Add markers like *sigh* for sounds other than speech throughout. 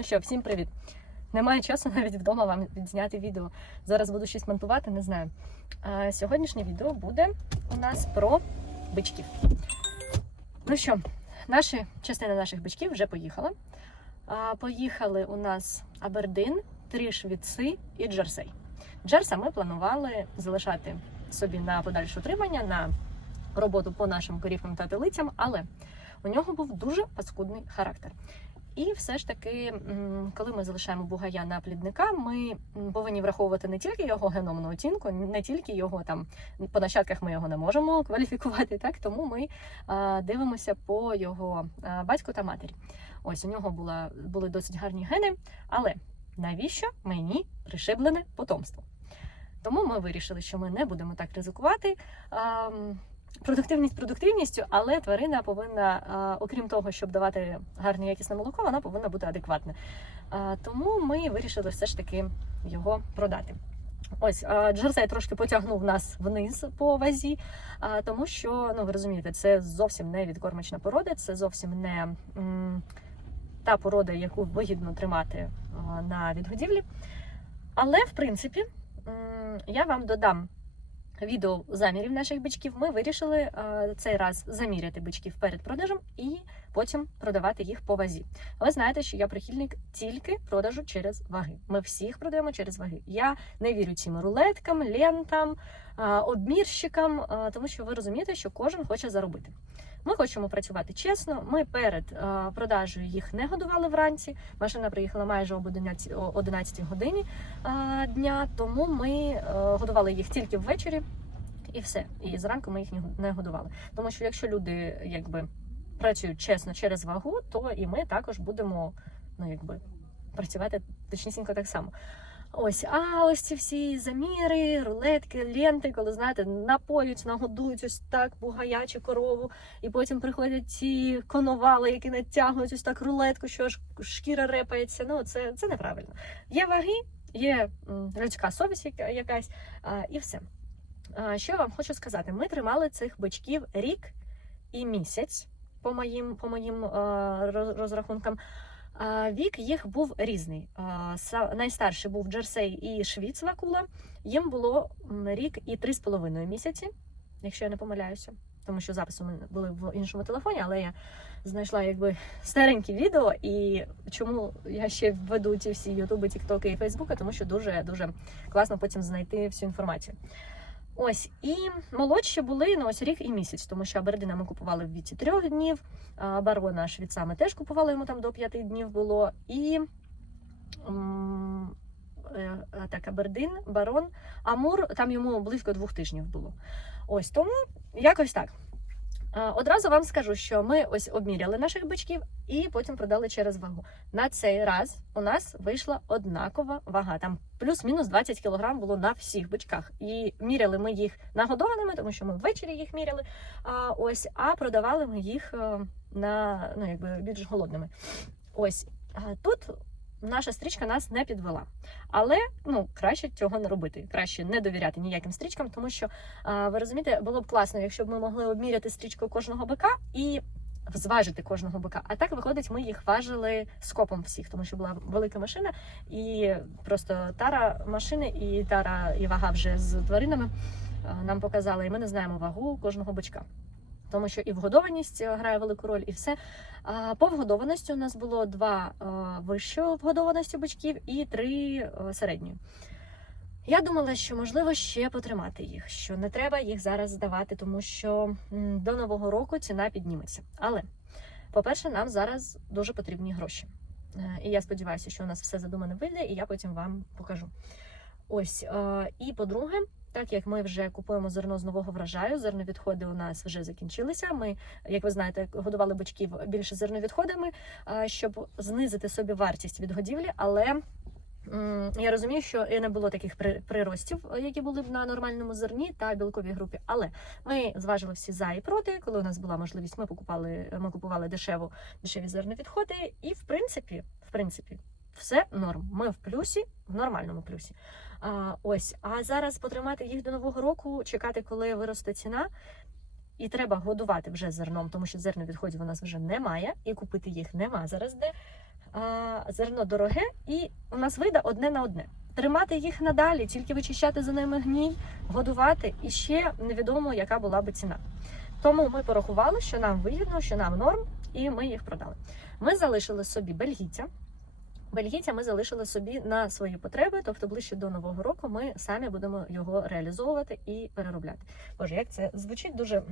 Ну що, всім привіт! Немає часу навіть вдома вам відзняти відео. Зараз буду щось монтувати, не знаю. А, сьогоднішнє відео буде у нас про бичків. Ну що, наші, частина наших бичків вже поїхала. А, поїхали у нас Абердин, три швіци і Джерсей. Джерса ми планували залишати собі на подальше утримання, на роботу по нашим корівкам та телицям, але у нього був дуже паскудний характер. І все ж таки, коли ми залишаємо бугая на плідника, ми повинні враховувати не тільки його геномну оцінку, не тільки його там по нащадках ми його не можемо кваліфікувати, так тому ми а, дивимося по його а, батьку та матері. Ось у нього була були досить гарні гени, але навіщо мені пришиблене потомство? Тому ми вирішили, що ми не будемо так ризикувати. А, Продуктивність продуктивністю, але тварина повинна, окрім того, щоб давати гарне якісне молоко, вона повинна бути адекватна. Тому ми вирішили все ж таки його продати. Ось Джерсей трошки потягнув нас вниз по вазі, тому що ну ви розумієте, це зовсім не відкормочна порода, це зовсім не та порода, яку вигідно тримати на відгодівлі. Але в принципі я вам додам відео замірів наших бичків, ми вирішили е, цей раз заміряти бичків перед продажем і потім продавати їх по вазі. Ви знаєте, що я прихильник тільки продажу через ваги. Ми всіх продаємо через ваги. Я не вірю цим рулеткам, лентам, е, обмірщикам, е, тому що ви розумієте, що кожен хоче заробити. Ми хочемо працювати чесно. Ми перед продажею їх не годували вранці. Машина приїхала майже об 11, 11 годині дня, тому ми годували їх тільки ввечері і все. І зранку ми їх не- годували. Тому що якщо люди якби працюють чесно через вагу, то і ми також будемо ну якби працювати точнісінько так само. Ось, а ось ці всі заміри, рулетки, ленти, коли знаєте, напоють, нагодують ось так бугая чи корову, і потім приходять ці коновали, які натягують ось так рулетку, що аж шкіра репається. Ну це, це неправильно. Є ваги, є людська совість якась, а, і все. Що я вам хочу сказати? Ми тримали цих бичків рік і місяць, по моїм, по моїм розрахункам. Вік їх був різний. Найстарший був Джерсей і Швіц Вакула. Їм було рік і три з половиною місяці, якщо я не помиляюся, тому що записи мене були в іншому телефоні, але я знайшла якби старенькі відео. І чому я ще веду ці всі ютуби, тіктоки і фейсбуки, тому що дуже дуже класно потім знайти всю інформацію. Ось і молодші були ну ось рік і місяць, тому що Абердина ми купували в віці трьох днів. Барона Швіца ми теж купували йому там до п'яти днів було. І е, так, Абердин, Барон, Амур, там йому близько двох тижнів було. Ось тому якось так. Одразу вам скажу, що ми ось обміряли наших бичків і потім продали через вагу. На цей раз у нас вийшла однакова вага. Там плюс-мінус 20 кг було на всіх бичках. І міряли ми їх нагодованими, тому що ми ввечері їх міряли. А ось, а продавали ми їх е, на ну якби більш голодними. Ось тут наша стрічка нас не підвела. Але ну краще цього не робити. Краще не довіряти ніяким стрічкам, тому що ви розумієте, було б класно, якщо б ми могли обміряти стрічку кожного бика і зважити кожного бика. А так виходить, ми їх важили скопом всіх, тому що була велика машина, і просто тара машини і тара і вага вже з тваринами нам показала, і ми не знаємо вагу кожного бичка. Тому що і вгодованість грає велику роль, і все. По вгодованості у нас було два е, вищої вгодованості бичків і три е, середньої. Я думала, що можливо ще потримати їх, що не треба їх зараз здавати, тому що до нового року ціна підніметься. Але, по-перше, нам зараз дуже потрібні гроші. Е, І я сподіваюся, що у нас все задумане вийде, і я потім вам покажу. Ось і по-друге, так як ми вже купуємо зерно з нового врожаю, зерновідходи у нас вже закінчилися. Ми, як ви знаєте, годували бичків більше зерновідходами, щоб знизити собі вартість відгодівлі, але я розумію, що не було таких при- приростів, які були б на нормальному зерні та білковій групі. Але ми зважили всі за і проти. Коли у нас була можливість, ми покупали, ми купували дешеву дешеві зерновідходи, і в принципі, в принципі, все норм. Ми в плюсі, в нормальному плюсі. А, ось, а зараз потримати їх до нового року, чекати, коли виросте ціна. І треба годувати вже зерном, тому що зерновідходів у нас вже немає, і купити їх нема зараз де. а, зерно дороге, і у нас вийде одне на одне. Тримати їх надалі, тільки вичищати за ними гній, годувати, і ще невідомо, яка була би ціна. Тому ми порахували, що нам вигідно, що нам норм, і ми їх продали. Ми залишили собі бельгійця. Бельгійця ми залишили собі на свої потреби, тобто ближче до нового року ми самі будемо його реалізовувати і переробляти. Боже, як це звучить дуже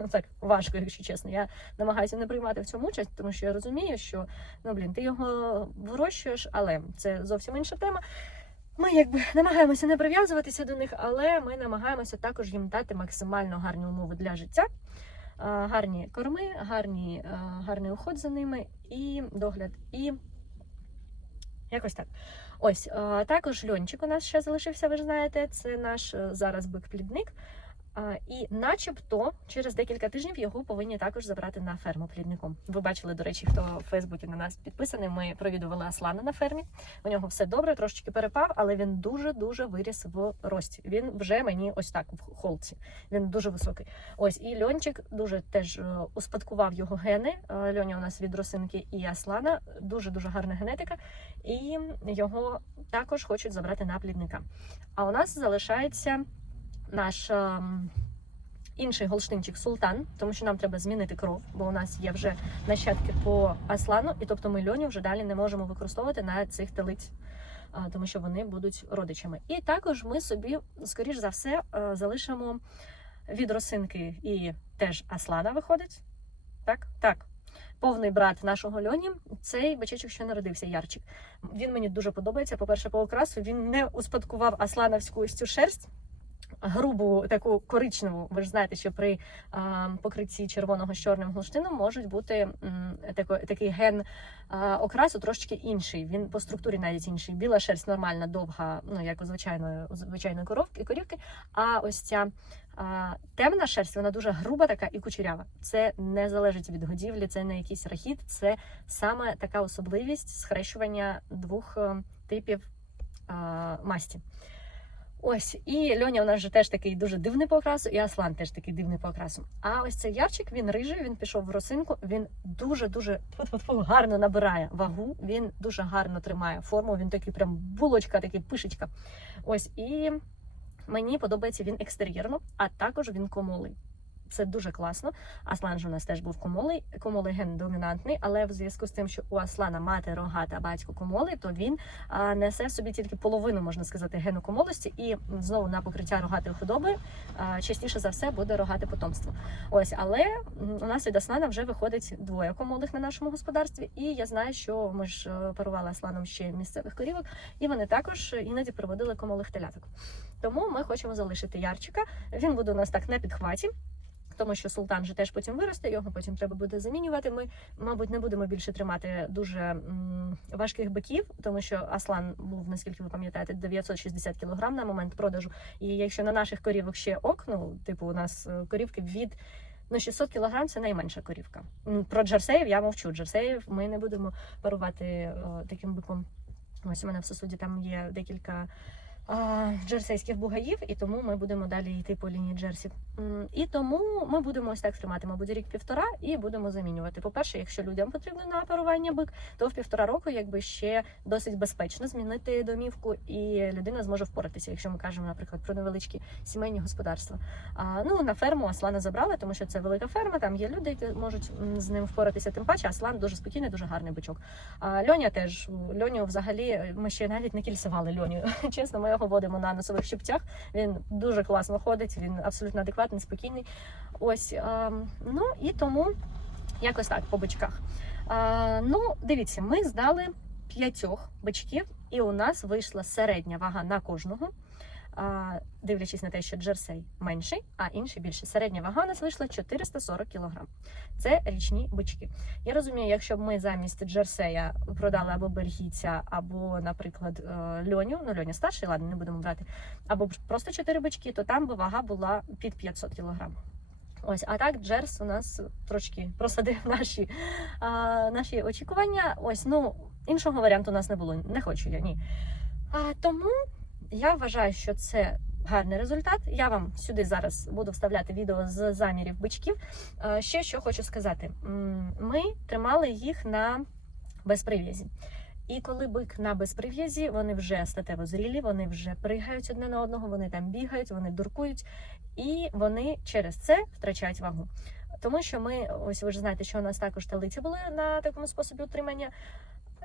ну, так важко, якщо чесно. Я намагаюся не приймати в цьому участь, тому що я розумію, що ну блін, ти його вирощуєш, але це зовсім інша тема. Ми якби намагаємося не прив'язуватися до них, але ми намагаємося також їм дати максимально гарні умови для життя. Гарні корми, гарні, гарний уход за ними і догляд. І якось так. Ось також льончик у нас ще залишився, ви ж знаєте, це наш е, зараз бик-плідник. І начебто через декілька тижнів його повинні також забрати на ферму плідником. Ви бачили, до речі, хто в Фейсбуці на нас підписаний. Ми провідували Аслана на фермі. У нього все добре, трошечки перепав, але він дуже дуже виріс в рості. Він вже мені ось так в холці. Він дуже високий. Ось і льончик дуже теж е, успадкував його гени. Е, Льоня у нас від росинки і Аслана. Дуже дуже гарна генетика, і його також хочуть забрати на плідника. А у нас залишається наш ем, інший голштинчик Султан, тому що нам треба змінити кров, бо у нас є вже нащадки по Аслану, і тобто ми льоню вже далі не можемо використовувати на цих телиць. Тому що вони будуть родичами. І також ми собі, скоріш за все, е, залишимо від росинки і теж Аслана виходить. Так, так. Повний брат нашого льоні, цей бичечок, що народився, Ярчик. Він мені дуже подобається. По-перше, по окрасу він не успадкував аслановську ось цю шерсть грубу таку коричневу. Ви ж знаєте, що при а, покритті червоного з чорним голштином можуть бути м, тако, такий ген а, окрасу трошечки інший. Він по структурі навіть інший. Біла шерсть нормальна, довга, ну як у звичайної у звичайної коровки корівки. А ось ця а, темна шерсть, вона дуже груба така і кучерява. Це не залежить від годівлі, це не якийсь рахіт, це саме така особливість схрещування двох е, типів а, масті. Ось, і Льоня у нас же теж такий дуже дивний по окрасу, і Аслан теж такий дивний по окрасу. А ось цей ярчик, він рижий, він пішов в росинку, він дуже-дуже гарно набирає вагу, він дуже гарно тримає форму, він такий прям булочка, такий пишечка. Ось, і мені подобається він екстер'єрно, а також він комолий. Це дуже класно. Аслан ж у нас теж був комолий. Комолий ген домінантний, але в зв'язку з тим, що у Аслана мати рогата, батько комолий, то він а, несе в собі тільки половину, можна сказати, гену комолості, і знову на покриття рогатої худоби а, частіше за все буде рогате потомство. Ось, але у нас від Аслана вже виходить двоє комолих на нашому господарстві. І я знаю, що ми ж е, парували Асланом ще місцевих корівок, і вони також іноді приводили комолих теляток. Тому ми хочемо залишити ярчика. Він буде у нас так на підхваті. Тому що султан же теж потім виросте, його потім треба буде замінювати. Ми, мабуть, не будемо більше тримати дуже важких биків, тому що Аслан був, наскільки ви пам'ятаєте, 960 кг на момент продажу. І якщо на наших корівок ще ок, ну, типу, у нас е, корівки від ну, 600 кг це найменша корівка. Про джерсеїв я мовчу. Джерсеїв ми не будемо парувати е, таким биком. Ось у мене в сусуді там є декілька джерсейських бугаїв, і тому ми будемо далі йти по лінії джерсів. І тому ми будемо ось так тримати, мабуть, рік-півтора, і будемо замінювати. По-перше, якщо людям потрібно на парування бик, то в півтора року якби ще досить безпечно змінити домівку, і людина зможе впоратися, якщо ми кажемо, наприклад, про невеличкі сімейні господарства. А, ну на ферму Аслана забрали, тому що це велика ферма. Там є люди, які можуть з ним впоратися. Тим паче, Аслан дуже спокійний, дуже гарний бичок. А Льоня теж Льоню взагалі ми ще навіть не кільцевали Льоню. *laughs* Чесно, ми його водимо на носових щипцях. Він дуже класно ходить, він абсолютно адекватний, спокійний. Ось ну і тому якось так по бичках. А, ну, дивіться, ми здали п'ятьох бичків, і у нас вийшла середня вага на кожного. Дивлячись на те, що джерсей менший, а інший більший. Середня вага у нас вийшла 440 кг. Це річні бички. Я розумію, якщо б ми замість джерсея продали або бельгійця, або, наприклад, е, льоню, ну льоня старший, ладно, не будемо брати, або просто 4 бички, то там би вага була під 500 кг. Ось, а так Джерс у нас трошки просадив наші, а, наші очікування. Ось, ну іншого варіанту у нас не було. Не хочу я ні. А, тому я вважаю, що це гарний результат. Я вам сюди зараз буду вставляти відео з замірів бичків. Ще що хочу сказати: ми тримали їх на без прив'язі. І коли бик на безприв'язі, вони вже статево зрілі, вони вже пригають одне на одного, вони там бігають, вони дуркують, і вони через це втрачають вагу. Тому що ми, ось ви ж знаєте, що у нас також талиці були на такому способі утримання.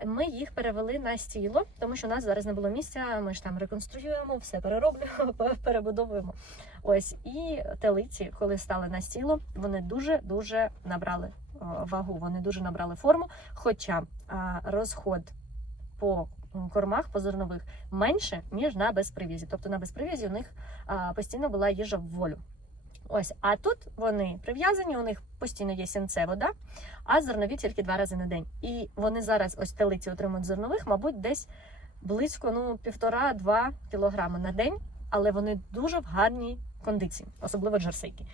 Ми їх перевели на стіло, тому що у нас зараз не було місця. Ми ж там реконструюємо, все перероблюємо, *laughs* перебудовуємо. Ось і телиці, коли стали на стіло, вони дуже дуже набрали е, вагу, вони дуже набрали форму. Хоча розход по кормах по зернових менше ніж на безприв'язі. Тобто на безприв'язі у них постійно була їжа в волю. Ось, а тут вони прив'язані, у них постійно є сінце вода, а зернові тільки два рази на день. І вони зараз ось телиці отримують зернових, мабуть, десь близько ну півтора-два кілограми на день, але вони дуже в гарній кондиції, особливо джерсейки.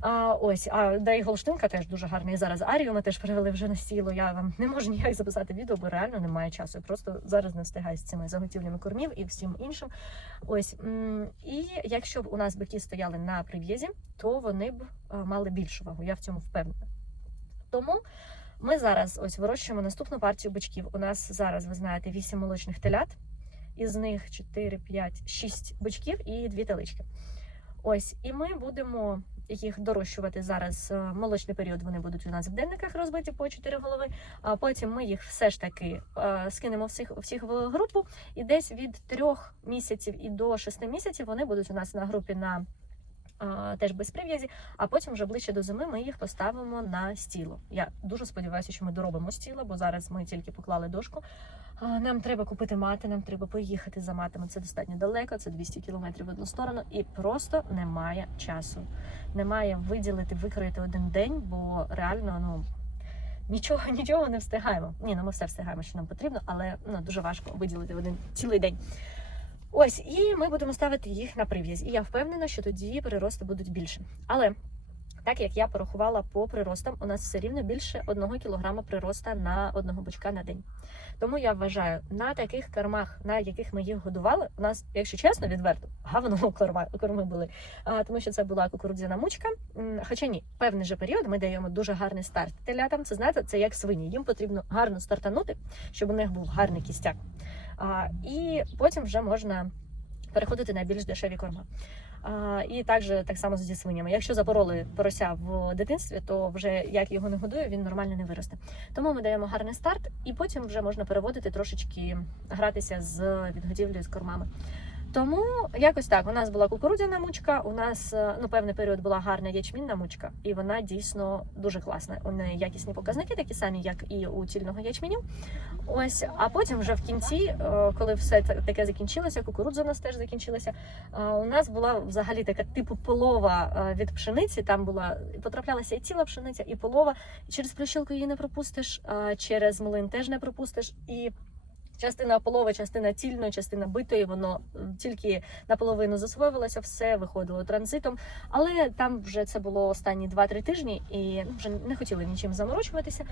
А, ось, а да і Голштинка теж дуже гарна. І зараз Арію ми теж перевели вже на сіло. Я вам не можу ніяк записати відео, бо реально немає часу. Я просто зараз не встигаю з цими заготівлями кормів і всім іншим. Ось і якщо б у нас бики стояли на прив'язі, то вони б мали більшу вагу. Я в цьому впевнена. Тому ми зараз ось вирощуємо наступну партію бичків. У нас зараз, ви знаєте, 8 молочних телят, із них 4, 5, 6 бичків і 2 телички. Ось, і ми будемо їх дорощувати зараз. е, Молочний період вони будуть у нас в денниках розбиті по 4 голови. А потім ми їх все ж таки е, скинемо всіх всіх в групу. І десь від 3 місяців і до 6 місяців вони будуть у нас на групі на е, теж без прив'язі. А потім вже ближче до зими ми їх поставимо на стіло. Я дуже сподіваюся, що ми доробимо стіло, бо зараз ми тільки поклали дошку. Нам треба купити мати, нам треба поїхати за матами. Це достатньо далеко, це 200 кілометрів в одну сторону, і просто немає часу. Немає виділити, викроїти один день, бо реально ну нічого, *laughs* нічого не встигаємо. Ні, ну ми все встигаємо, що нам потрібно, але ну дуже важко виділити один цілий день. Ось, і ми будемо ставити їх на прив'язь. І я впевнена, що тоді прирости будуть більше. Але так як я порахувала по приростам, у нас все рівно більше одного кілограма прироста на одного бочка на день. Тому я вважаю, на таких кормах, на яких ми їх годували, у нас, якщо чесно, відверто, гавно корма, корми були. А, тому що це була кукурудзяна мучка. Хоча ні, певний же період ми даємо дуже гарний старт телятам. Це знаєте, це як свині. Їм потрібно гарно стартанути, щоб у них був гарний кістяк. А, і потім вже можна переходити на більш дешеві корма. І також так само зі свинями. Якщо запороли порося в дитинстві, то вже як його не годує, він нормально не виросте. Тому ми даємо гарний старт, і потім вже можна переводити трошечки гратися з відгодівлею з кормами. Тому якось так. У нас була кукурудзяна мучка. У нас е, ну певний період була гарна ячмінна мучка, і вона дійсно дуже класна. У неї якісні показники, такі самі, як і у цільного ячменю. Ось, а потім вже в кінці, е, коли все таке закінчилося, кукурудза у нас теж закінчилася. е, У нас була взагалі така типу полова від пшениці. Там була потраплялася і ціла пшениця, і полова. Через плющилку її не пропустиш, через млин теж не пропустиш. І частина полови, частина цільної, частина битої, воно тільки наполовину засвоювалося, все виходило транзитом. Але там вже це було останні 2-3 тижні, і ну, вже не хотіли нічим заморочуватися.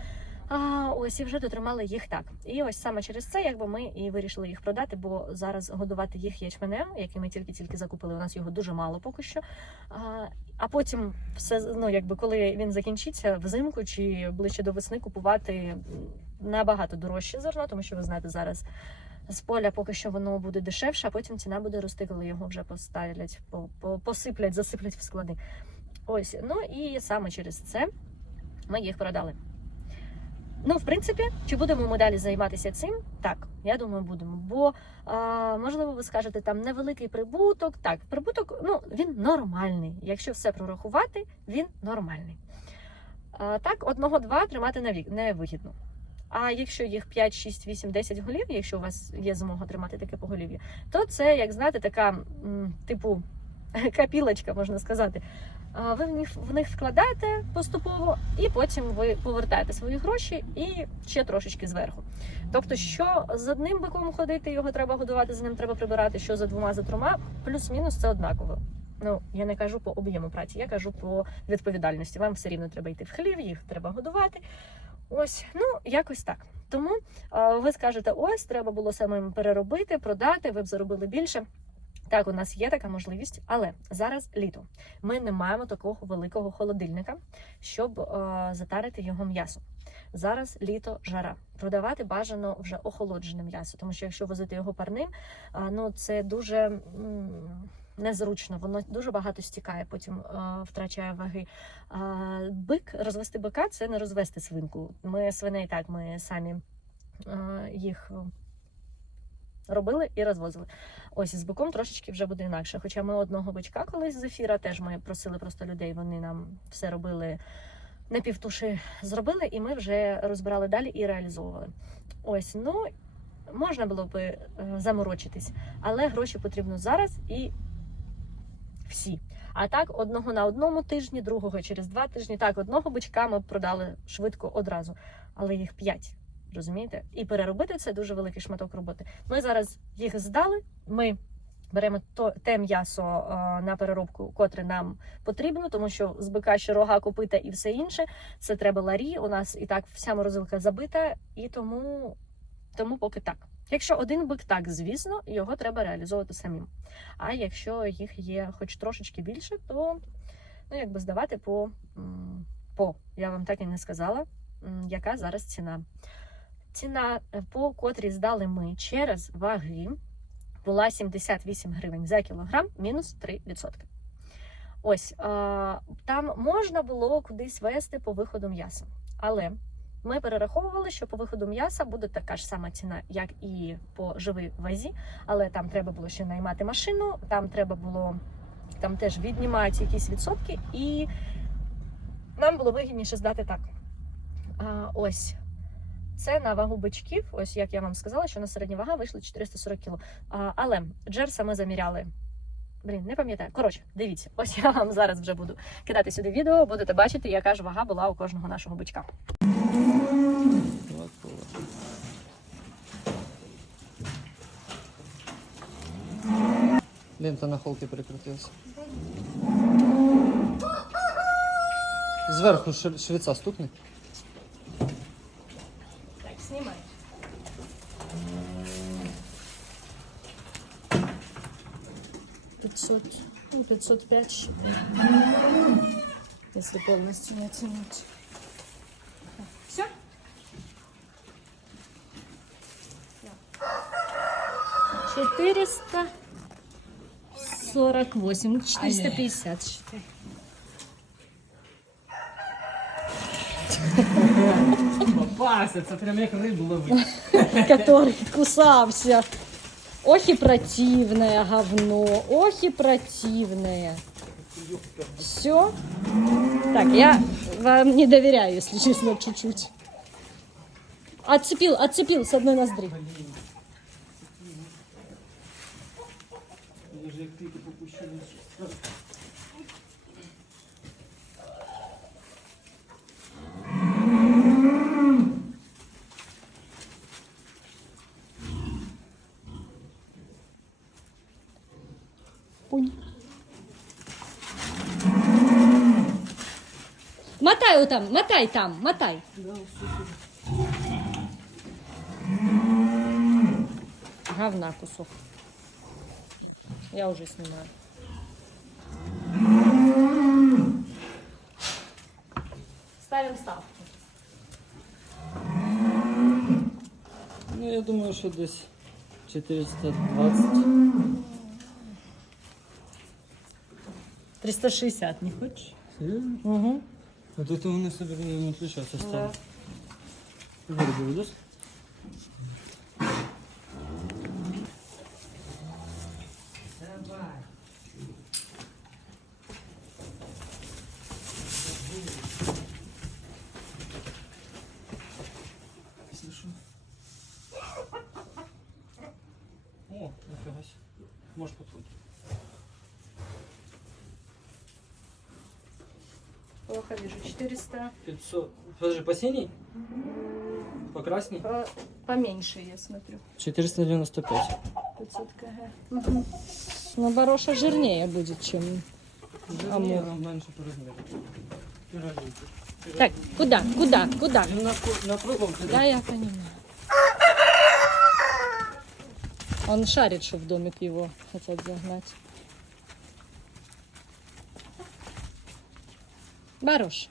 А ось і вже дотримали їх так. І ось саме через це, якби ми і вирішили їх продати, бо зараз годувати їх ячменем, який ми тільки-тільки закупили. У нас його дуже мало поки що. А, а потім все ну, якби коли він закінчиться взимку чи ближче до весни купувати набагато дорожче зерно, тому що ви знаєте, зараз з поля поки що воно буде дешевше, а потім ціна буде рости, коли його вже поставлять, по- по- посиплять, засиплять в склади. Ось, ну і саме через це ми їх продали. Ну, в принципі, чи будемо ми далі займатися цим? Так, я думаю, будемо. Бо а, можливо, ви скажете, там невеликий прибуток. Так, прибуток ну він нормальний. Якщо все прорахувати, він нормальний. А, так, одного-два тримати не вигідно. А якщо їх 5, 6, 8, 10 голів, якщо у вас є змога тримати таке поголів'я, то це, як знаєте, така типу *laughs* капілочка, можна сказати. Ви в них, в них вкладаєте поступово, і потім ви повертаєте свої гроші і ще трошечки зверху. Тобто, що з одним биком ходити, його треба годувати, за ним треба прибирати, що за двома, за трьома, плюс-мінус це однаково. Ну, я не кажу по об'єму праці, я кажу про відповідальності. Вам все рівно треба йти в хлів, їх треба годувати. Ось, ну якось так. Тому ви скажете, ось треба було самим переробити, продати, ви б заробили більше. Так, у нас є така можливість, але зараз літо. Ми не маємо такого великого холодильника, щоб е, затарити його м'ясо. Зараз літо жара. Продавати бажано вже охолоджене м'ясо, тому що якщо возити його парним, а, ну це дуже м, незручно. Воно дуже багато стікає, потім е, втрачає ваги. Бик розвести бика це не розвести свинку. Ми свиней так, ми самі е, їх. Робили і розвозили. Ось з биком трошечки вже буде інакше. Хоча ми одного бичка колись з ефіра теж ми просили просто людей, вони нам все робили на півтуші зробили, і ми вже розбирали далі і реалізовували. Ось, ну можна було би е, заморочитись, але гроші потрібно зараз і всі. А так, одного на одному тижні, другого через два тижні. Так, одного бичка ми продали швидко одразу, але їх п'ять. Розумієте? І переробити це дуже великий шматок роботи. Ми зараз їх здали. Ми беремо то те м'ясо е, на переробку, котре нам потрібно, тому що з бика ще рога, копита і все інше. Це треба ларі. У нас і так вся морозилка забита, і тому, тому поки так. Якщо один бик так, звісно, його треба реалізовувати самим. А якщо їх є хоч трошечки більше, то ну, якби здавати по, по. Я вам так і не сказала, яка зараз ціна. Ціна, е, по котрій здали ми через ваги, була 78 гривень за кілограм, мінус 3%. Ось там можна було кудись вести по виходу м'яса. Але ми перераховували, що по виходу м'яса буде така ж сама ціна, як і по живій вазі, але там треба було ще наймати машину, там треба було там теж віднімати якісь відсотки, і нам було вигідніше здати так. А, ось. Це на вагу бичків, ось як я вам сказала, що на середня вага вийшла 440 кг. Але джерса ми заміряли. Блін, не пам'ятаю. Коротше, дивіться, ось я вам зараз вже буду кидати сюди відео, будете бачити, яка ж вага була у кожного нашого бичка. Лента на холке прикрутилась. Зверху шв- швеца стукни. Так, знімай. Пятьсот, ну, 505 считай. Если полностью не оценить. 448, 454. Попався, это прям як рибу ловити. Который кусався. Ох і противне говно, ох і противне. Все. Так, я вам не доверяю, если честно, чуть-чуть. Отцепил, отцепил с одной ноздри. Пунь. Мотай его там, мотай там, мотай. Говна кусок. Я уже снимаю. Ставим ставку. Ну я думаю, що десь 420. 360, не хочешь? Серйозно? Угу. А то это вони собі не отличаться Да. стали. Вырубил, видишь? Если что. О, нифига себе. Может подходит. Плохо вижу. 400. 500. Подожди, по синей? По красней? По- поменьше, я смотрю. 495. 500 кг. Ну, Бароша жирнее будет, чем... А. Пирожники. Так, куда, куда, куда? Ну, на, на кругом Да, я понимаю. Он шарит, что в домик его хотят загнать. Баруш.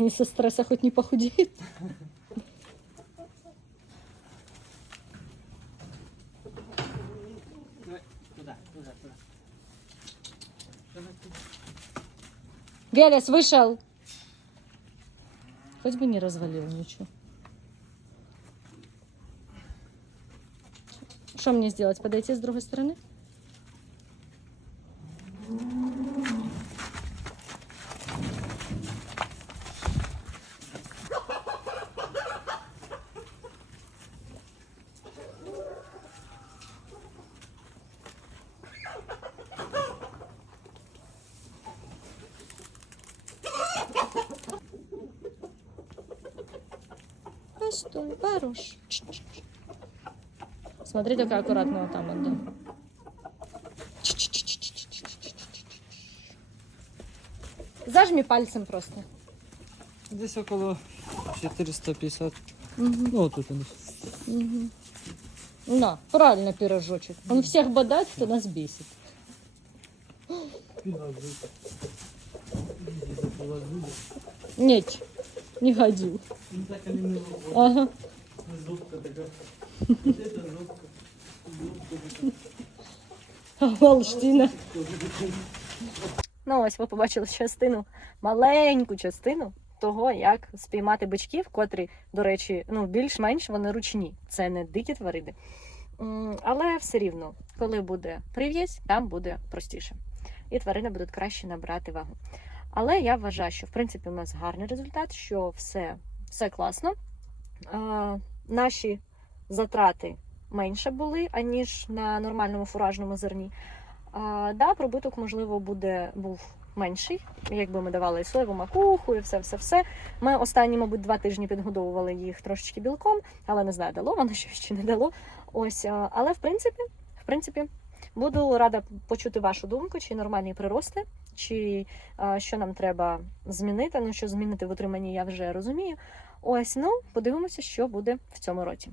Они со стресса хоть не туда. Гелес вышел. Хоть бы не развалил ничего. Что мне сделать? Подойти с другой стороны? Смотри, какая аккуратная вот там вот, да. Зажми пальцем просто. Здесь около 450. Угу. Ну, вот тут у нас. Угу. На, правильно пирожочек. Он всех бодает, кто нас бесит. Нет, не ходил. Ну, так они не Ага. Зубка. *laughs* Это зубка. Валштина. Ну, ось ви побачили частину, маленьку частину того, як спіймати бичків, котрі, до речі, ну, більш-менш вони ручні. Це не дикі тварини. Але все рівно, коли буде прив'язь, там буде простіше. І тварини будуть краще набрати вагу. Але я вважаю, що в принципі у нас гарний результат, що все, все класно. Наші затрати менше були, аніж на нормальному фуражному зерні. А, да, прибуток, можливо, буде був менший, якби ми давали і макуху, і все, все, все. Ми останні, мабуть, два тижні підгодовували їх трошечки білком, але не знаю, дало воно щось чи не дало. Ось, а, але в принципі, в принципі, буду рада почути вашу думку, чи нормальні прирости, чи а, що нам треба змінити. Ну, що змінити в утриманні, я вже розумію. Ось, ну, подивимося, що буде в цьому році.